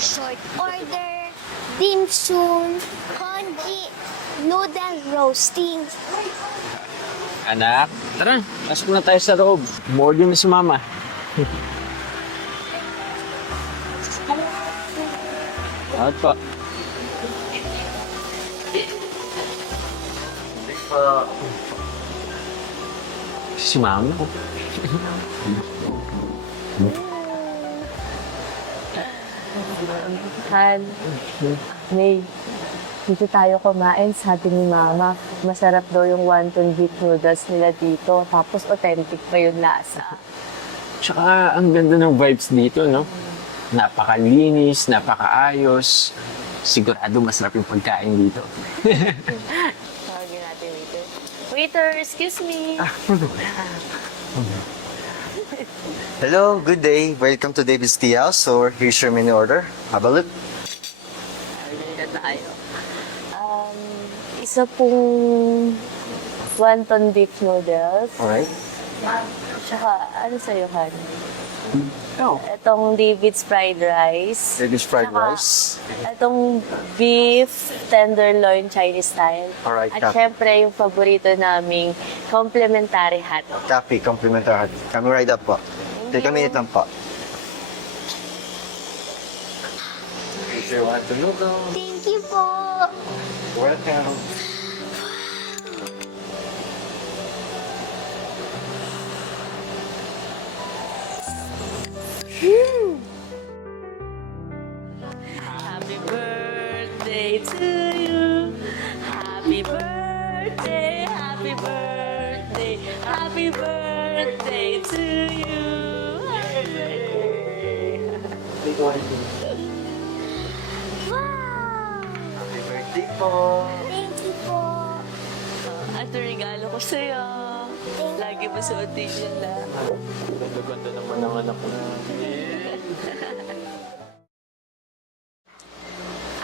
Short order, dim sum, congee, noodle roasting. Anak, tara, pasok na tayo sa loob. Boarding na si Mama. At pa. Si Mama. Han, May, dito tayo kumain, sabi ni Mama. Masarap daw yung wonton beef noodles nila dito. Tapos authentic pa yung lasa. Tsaka ang ganda ng vibes dito, no? Napakalinis, napakaayos. Sigurado masarap yung pagkain dito. Tawagin natin waiter. Waiter, excuse me. Hello, good day. Welcome to David's Tea House. So, here's your menu order. Have a look. Order na tayo. Isa pong wonton beef noodles. Alright. Tsaka, ano sa'yo, Han? Oh. Itong David's fried rice. David's fried Tsaka, rice. Itong beef tenderloin Chinese style. Alright, At copy. syempre, yung paborito naming complimentary hotdog. Copy, complimentary. Kami right up po. Take a minute lang po. If you want to noodle, Thank you po. welcome. Happy birthday to you. Happy birthday, happy birthday, happy birthday to you. Wow! Happy birthday po. Thank you po. Ito regalo ko sa'yo. Lagi mo suotin yun lang. Ganda naman ang anak ko.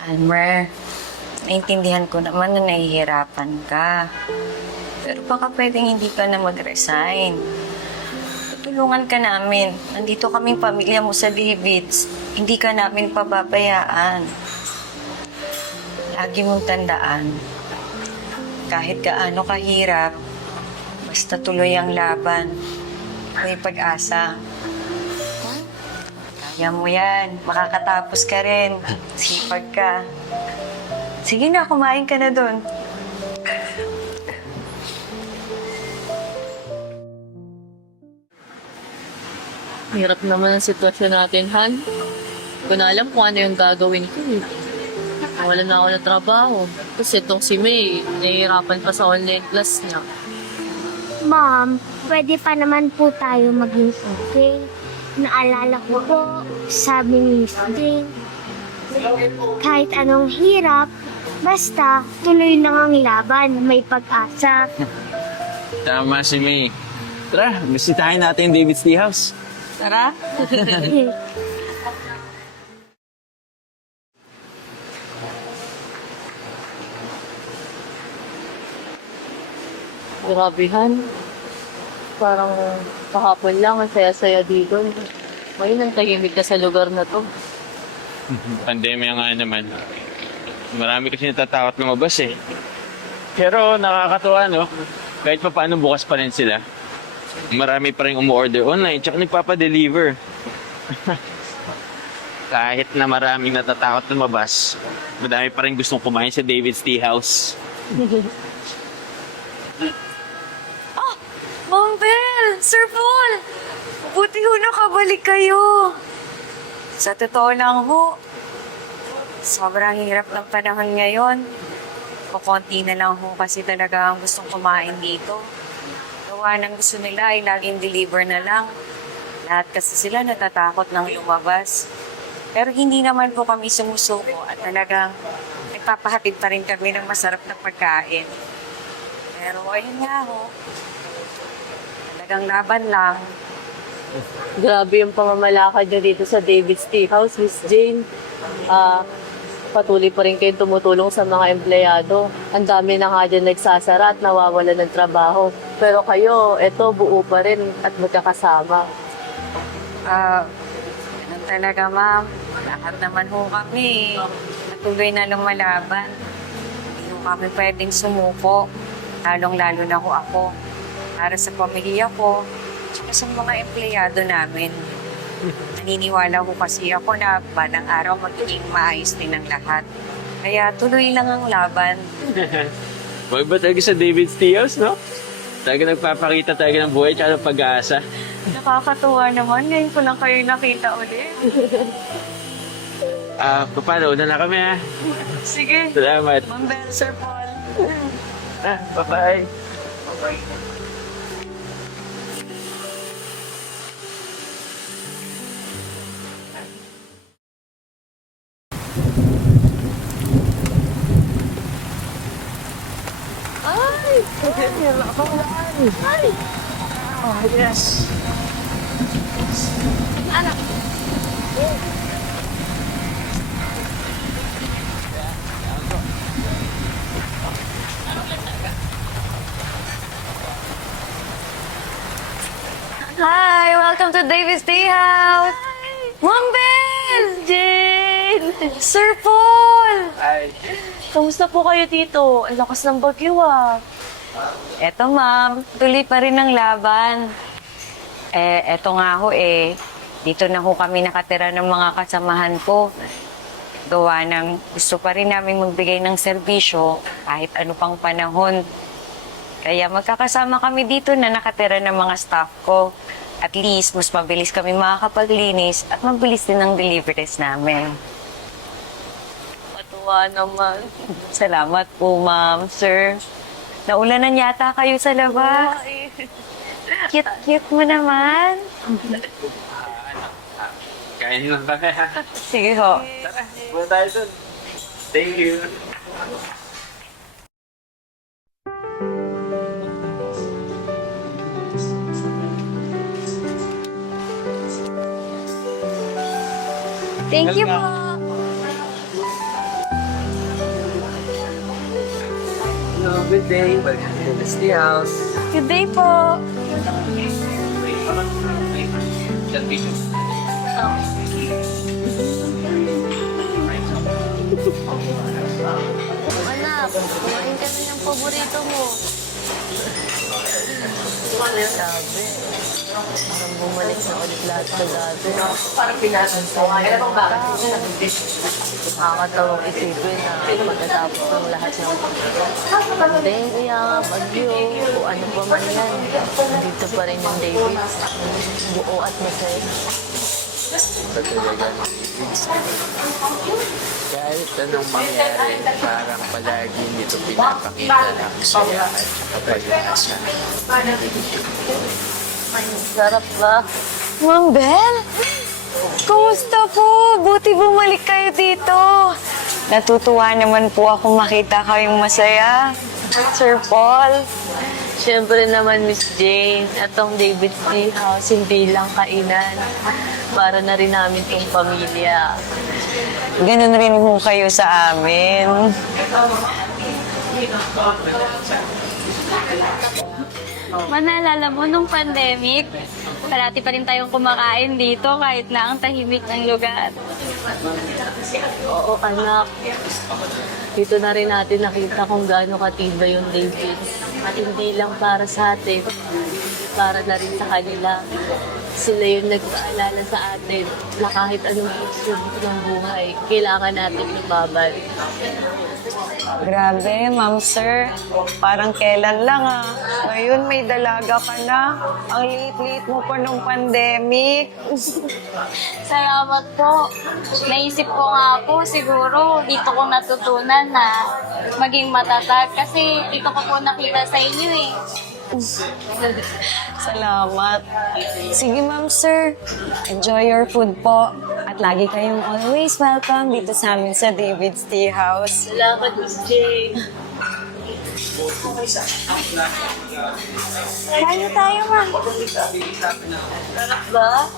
Almer, naintindihan ko naman na nahihirapan ka. Pero baka pwedeng hindi ka na mag-resign. Tutulungan ka namin. Nandito kaming pamilya mo sa Davids. Hindi ka namin pababayaan. Lagi mong tandaan, kahit gaano kahirap, basta tuloy ang laban. May pag-asa. Kaya mo yan. Makakatapos ka rin. Sipag ka. Sige na, kumain ka na dun. Hirap naman ang sitwasyon natin, Han. Hindi ko na alam kung ano yung gagawin ko. Wala na ako ng trabaho. Kasi itong si May, nahihirapan pa sa online class niya. Mom, pwede pa naman po tayo maging okay. Naalala ko po, sabi ni Miss Jane, kahit anong hirap, basta tuloy lang ang laban, may pag-asa. Tama si May. Tara, bisitahin natin yung David's Tea House. Tara! Grabe, Han. Parang kahapon lang, ang saya-saya dito. Ngayon, ang tahimik ka sa lugar na to. Pandemya nga naman. Marami kasi natatakot lumabas eh. Pero nakakatuwa, no? Kahit pa paano bukas pa rin sila. Marami pa rin umu-order online, tsaka nagpapadeliver. Kahit na maraming natatakot lumabas, madami pa rin gustong kumain sa David's Tea House. Ma'am Belle! Sir Paul! Buti ho nakabalik kayo. Sa totoo lang ho, sobrang hirap ng panahon ngayon. Kukunti na lang ho kasi talaga ang gustong kumain dito. Gawa ng gusto nila ay laging deliver na lang. Lahat kasi sila natatakot ng lumabas. Pero hindi naman po kami sumusuko at talagang nagpapahatid pa rin kami ng masarap na pagkain. Pero ayun nga ho, talagang laban lang. Grabe yung pamamalakad niyo dito sa David's Tea House, Miss Jane. Patuloy pa rin kayong tumutulong sa mga empleyado. Ang dami na nga dyan nagsasara at nawawala ng trabaho. Pero kayo, eto, buo pa rin at magkakasama. Ganun talaga, ma'am. Lahat naman ho kami, patuloy na lumalaban. Hindi ho kami pwedeng sumuko, lalong-lalo na ho ako. Para sa pamilya ko, tsaka sa mga empleyado namin. Naniniwala ko kasi ako na balang araw magiging maayos din ang lahat. Kaya tuloy lang ang laban. Magba talaga sa David's Tea House, no? Talaga nagpapakita talaga ng buhay at ng pag-asa. Nakakatuwa naman. Ngayon ko lang kayo nakita ulit. Paano? Una na kami, ha? Sige. Salamat. Ma'am Bel, Sir Paul. Bye-bye. Hi! Welcome to David's Tea House! Ma'am Bel! Jane! Sir Paul! Ay. Kamusta po kayo dito? Ang lakas ng bagyo ah. Eto ma'am, tuloy pa rin ang laban. Eto nga ho dito na ho kami nakatira ng mga kasamahan ko. Gawa ng gusto pa rin namin magbigay ng serbisyo kahit ano pang panahon. Kaya magkakasama kami dito na nakatira ng mga staff ko. At least, mas mabilis kami makakapaglinis at mabilis din ang deliveries namin. Matuwa naman. Salamat po, ma'am, sir. Naulanan yata kayo sa labas. Cute-cute mo naman. Kain lang kami, ha? Sige ho. Tara, punta tayo dun. Thank you. Thank you po. Hello, good day. Welcome to David's Tea House. Good day po. Anak, kumain ka na yung paborito mo. Sabi, parang bumalik na ulit lahat sa dati. Nakakatawang isipin na pagkatapos ng lahat ng pandemya, bagyo, o ano pa man yan. Dito pa rin yung David. Buo at masaya. Talaga ng David's. Kahit anong mangyari, parang palagi nito pinapakita ng saya at pag-asa. Sarap ba? Ma'am Bel? Kumusta po? Buti bumalik kayo dito. Natutuwa naman po ako makita kayong masaya. Sir Paul. Siyempre naman, Miss Jane, atong David's Tea House, hindi lang kainan. Para na rin namin tong pamilya. Ganun rin po kayo sa amin. Manalala mo nung pandemic, parati pa rin tayong kumakain dito kahit na ang tahimik ng lugar. Oo, anak. Dito na rin natin nakita kung gaano katibay yung David. At hindi lang para sa atin, para na rin sa kanila. Sila yung nagpaalala sa atin na kahit anong subok ng buhay, kailangan natin ibabalik. Grabe, ma'am sir. Parang kailan lang ah. Ngayon may dalaga ka na. Ang liit-liit mo pa nung pandemic. Salamat po. Naisip ko nga po, siguro dito ko natutunan na maging matatag kasi dito ko po nakita sa inyo eh. Salamat. Sige, ma'am sir. Enjoy your food po. At lagi kayong always welcome dito sa amin sa David's Tea House. Salamat, Miss Jane. Kain na tayo, ma'am. Sarap ba?